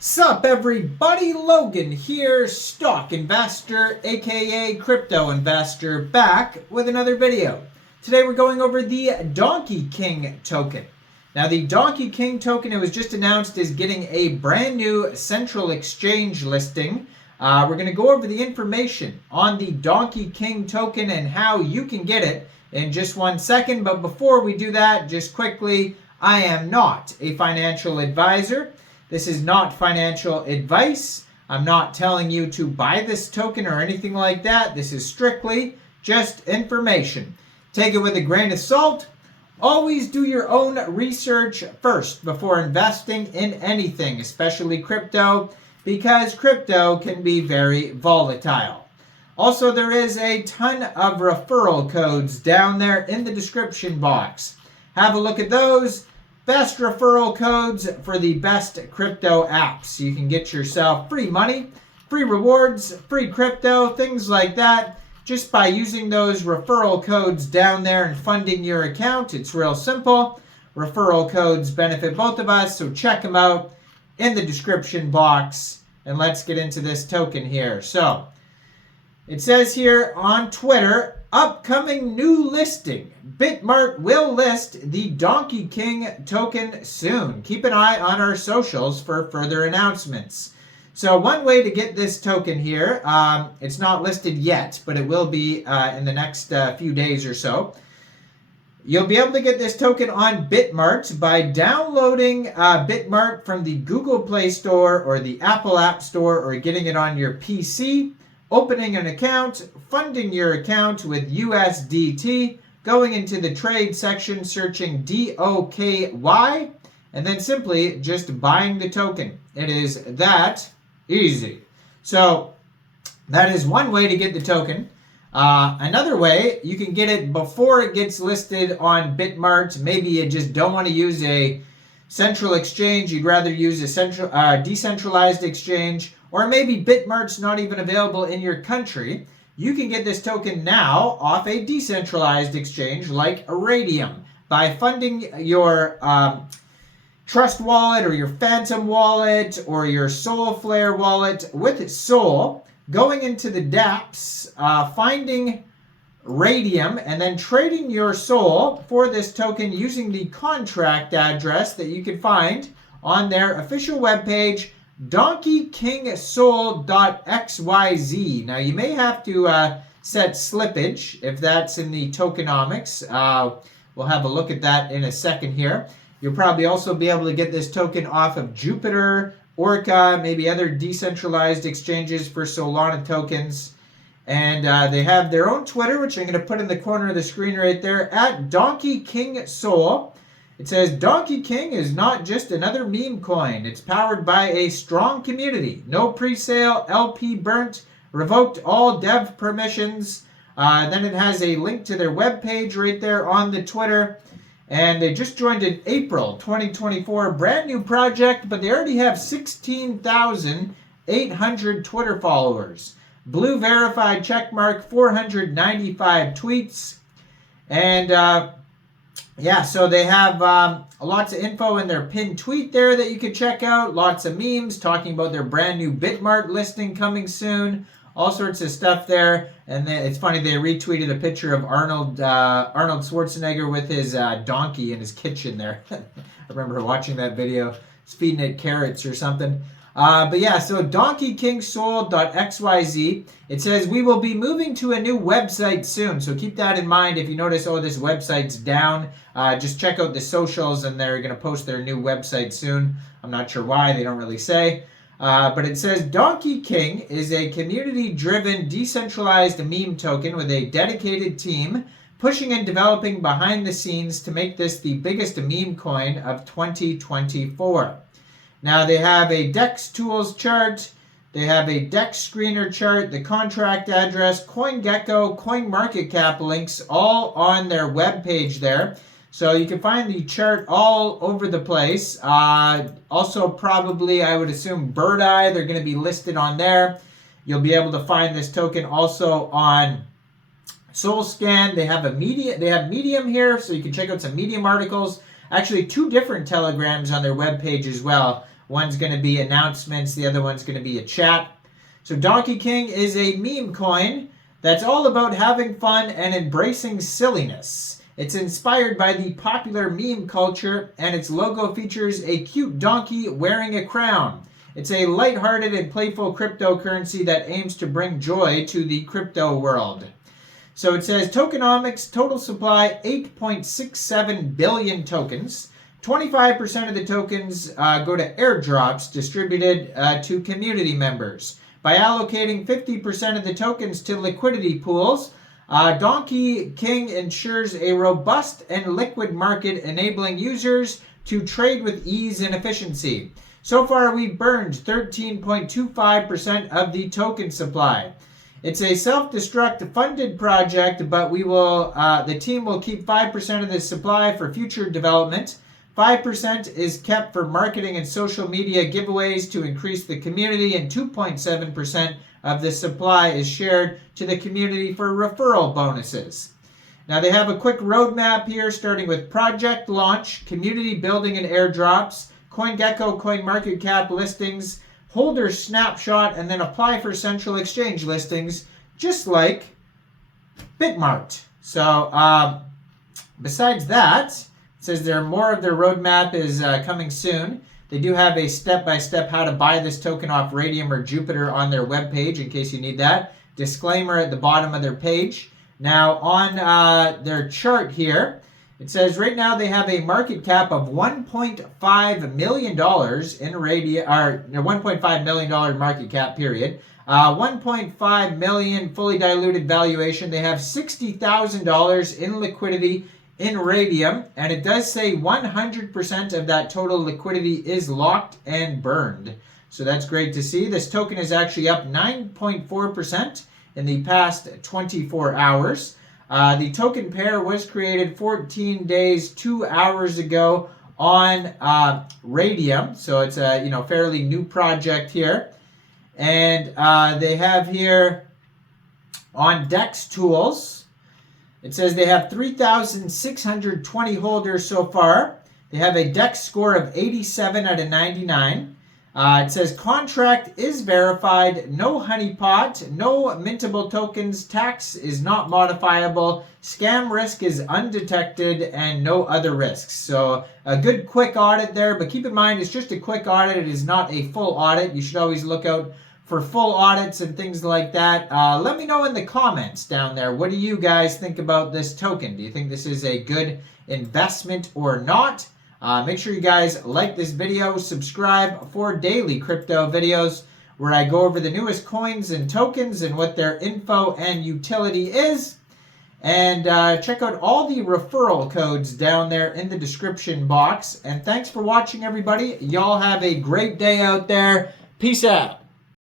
Sup everybody, Logan here, stock investor aka crypto investor, back with another video. Today we're going over the Doky King token. Now the Doky King token, it was just announced, is getting a brand new central exchange listing. We're going to go over the information on the Doky King token and how you can get it in just 1 second. But before we do that, just quickly, I am not a financial advisor. This is not financial advice. I'm not telling you to buy this token or anything like that. This is strictly just information. Take it with a grain of salt. Always do your own research first before investing in anything, especially crypto, because crypto can be very volatile. Also, there is a ton of referral codes down there in the description box. Have a look at those. Best referral codes for the best crypto apps. You can get yourself free money, free rewards, free crypto, things like that, just by using those referral codes down there and funding your account. It's real simple. Referral codes benefit both of us, so check them out in the description box. And let's get into this token here. So, it says here on Twitter, upcoming new listing. Bitmart will list the Doky King token soon. Keep an eye on our socials for further announcements. So one way to get this token here, it's not listed yet, but it will be in the next few days or so. You'll be able to get this token on Bitmart by downloading Bitmart from the Google Play Store or the Apple App Store, or getting it on your PC. Opening an account, funding your account with USDT, going into the trade section, searching DOKY, and then simply just buying the token. It is that easy. So that is one way to get the token. Another way, you can get it before it gets listed on Bitmart. Maybe you just don't want to use a central exchange. You'd rather use a decentralized exchange. Or maybe Bitmart's not even available in your country. You can get this token now off a decentralized exchange like Raydium by funding your Trust wallet or your Phantom wallet or your Soulflare wallet with Sol, going into the dApps, finding Raydium, and then trading your Sol for this token using the contract address that you can find on their official webpage, DonkeyKingSol.xyz. Now, you may have to set slippage if that's in the tokenomics. We'll have a look at that in a second here. You'll probably also be able to get this token off of Jupiter, Orca, maybe other decentralized exchanges for Solana tokens. And they have their own Twitter, which I'm going to put in the corner of the screen right there, at DonkeyKingSol. It says, Doky King is not just another meme coin. It's powered by a strong community. No pre-sale, LP burnt, revoked all dev permissions. Then it has a link to their webpage right there on the Twitter. And they just joined in April 2024. Brand new project, but they already have 16,800 Twitter followers. Blue verified checkmark, 495 tweets. And yeah, so they have lots of info in their pinned tweet there that you can check out. Lots of memes talking about their brand new Bitmart listing coming soon. All sorts of stuff there. And it's funny, they retweeted a picture of Arnold Schwarzenegger with his donkey in his kitchen there. I remember watching that video. He's feeding it carrots or something. But yeah, so DonkeyKingSol.xyz. It says, we will be moving to a new website soon. So keep that in mind. If you notice, oh, this website's down, just check out the socials and they're going to post their new website soon. I'm not sure why, they don't really say. But it says, Doky King is a community-driven, decentralized meme token with a dedicated team pushing and developing behind the scenes to make this the biggest meme coin of 2024. Now, they have a DEX tools chart, they have a DEX screener chart, the contract address, CoinGecko, CoinMarketCap links, all on their webpage there. So you can find the chart all over the place. Also, probably, I would assume, Birdeye, they're going to be listed on there. You'll be able to find this token also on SoulScan. They have Medium here, so you can check out some Medium articles. Actually, 2 different telegrams on their webpage as well. One's going to be announcements. The other one's going to be a chat. So Donkey King is a meme coin that's all about having fun and embracing silliness. It's inspired by the popular meme culture, and its logo features a cute donkey wearing a crown. It's a lighthearted and playful cryptocurrency that aims to bring joy to the crypto world. So it says tokenomics, total supply 8.67 billion tokens. 25% of the tokens go to airdrops distributed to community members. By allocating 50% of the tokens to liquidity pools, Donkey King ensures a robust and liquid market, enabling users to trade with ease and efficiency. So far, we've burned 13.25% of the token supply. It's a self-destruct funded project, but the team will keep 5% of the supply for future development. 5% is kept for marketing and social media giveaways to increase the community, and 2.7% of the supply is shared to the community for referral bonuses. Now they have a quick roadmap here, starting with project launch, community building and airdrops, CoinGecko, CoinMarketCap listings, holder snapshot, and then apply for central exchange listings, just like Bitmart. So besides that, it says more of their roadmap is coming soon. They do have a step-by-step how to buy this token off Raydium or Jupiter on their webpage in case you need that. Disclaimer at the bottom of their page. Now on their chart here, it says right now they have a market cap of $1.5 million in Raydium, or $1.5 million market cap period. 1.5 million fully diluted valuation. They have $60,000 in liquidity in Raydium, and it does say 100% of that total liquidity is locked and burned. So that's great to see. This token is actually up 9.4% in the past 24 hours. The token pair was created 14 days, 2 hours ago on Raydium. So it's a fairly new project here. And they have here on DEX Tools, it says they have 3,620 holders so far. They have a DEX score of 87 out of 99. It says contract is verified, no honeypot, no mintable tokens, tax is not modifiable, scam risk is undetected, and no other risks. So a good quick audit there, but keep in mind it's just a quick audit. It is not a full audit. You should always look out for full audits and things like that. Let me know in the comments down there. What do you guys think about this token? Do you think this is a good investment or not? Make sure you guys like this video, subscribe for daily crypto videos where I go over the newest coins and tokens and what their info and utility is. And check out all the referral codes down there in the description box. And thanks for watching, everybody. Y'all have a great day out there. Peace out.